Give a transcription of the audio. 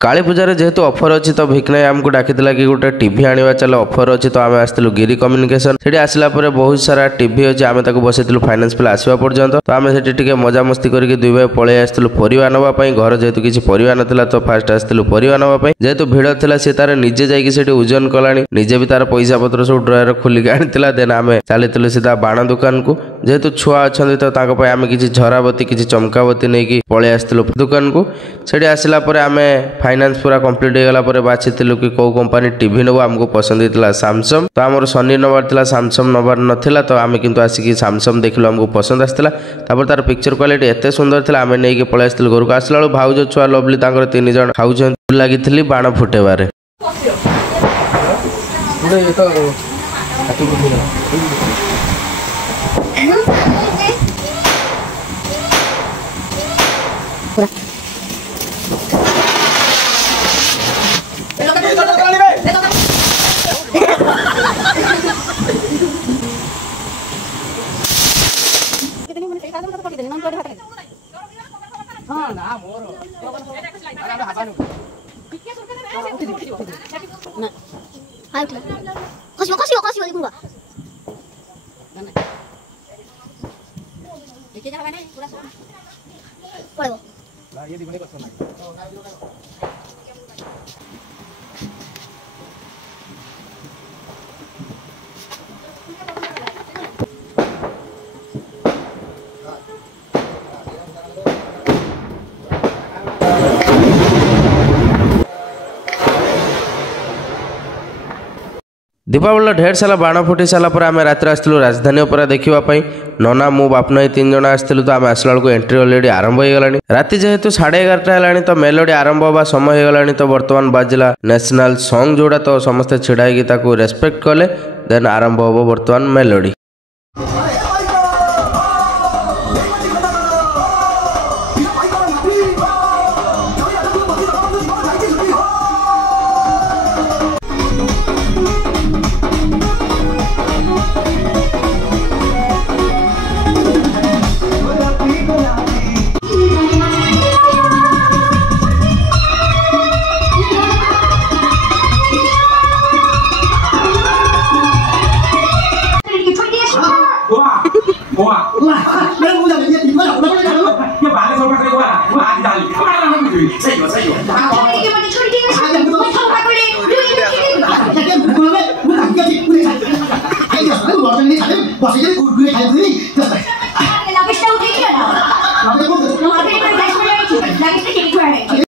काली पूजा जेहेतु ऑफर अच्छी तो भिकनाई आमको डाकिला कि गोटे टीवी आने चल ऑफर अच्छी तो आम आसलु गिरी कम्युनिकेशन से आसला बहुत सारा टीवी अच्छी आम बसई फाइनान्स पे आसवा पर्यंत तो आम से मजा मस्ती करके दुई भाई पलि आसलु परिवा नापी घर जेहेतु किसी परिवा नाला तो फास्ट आसलु परिवा नापी जेहेतु भिड़ था सी तार निजे जाकि ओजन कला निजे भी तार पैसा पत्र सब ड्रयर खोलिक आनी देन आम चली सीधा बाण दुकान को जेहेतु छुआ अच्छा तो आम किसी झराबती किसी चमकाबती नहीं पलि आसलु दुकान को से आसला आम फाइनान्स पूरा कंप्लीट हो गला पर बाछिलु कि कौ कंपनी टीवी नब आमको पसंद होता सैमसंग तो आमर सनी नबार था सैमसंग नबार नाला तो आम किंतु आसिक सैमसंग देखिलु आमको पसंद आसाला तार पिक्चर क्वालिटी एत सुंदर था आम नहीं पलि आसलु घर को आसला बेलू भाउज छुआ लवली 3 जन खाऊँ लगी बाण फुटेबारे दीपावली ढेर सारा बाण फुटी सारापर आम रात आसलु राजधानी ओपेरा देखापी नना मु बापन 3 जन आसलु तो आम आसला बेलू एंट्री अलरेडी आरंभ हो गलानी राति जेहेतु 11:30 है तो मेलोडी आरंभ होगा समय हो गलानी तो बर्तमान बाजिला नेशनल सॉन्ग जोड़ा तो समस्ते छिड़ा रेस्पेक्ट कले देन आरंभ हो बर्तमान मेलोडी। बसेर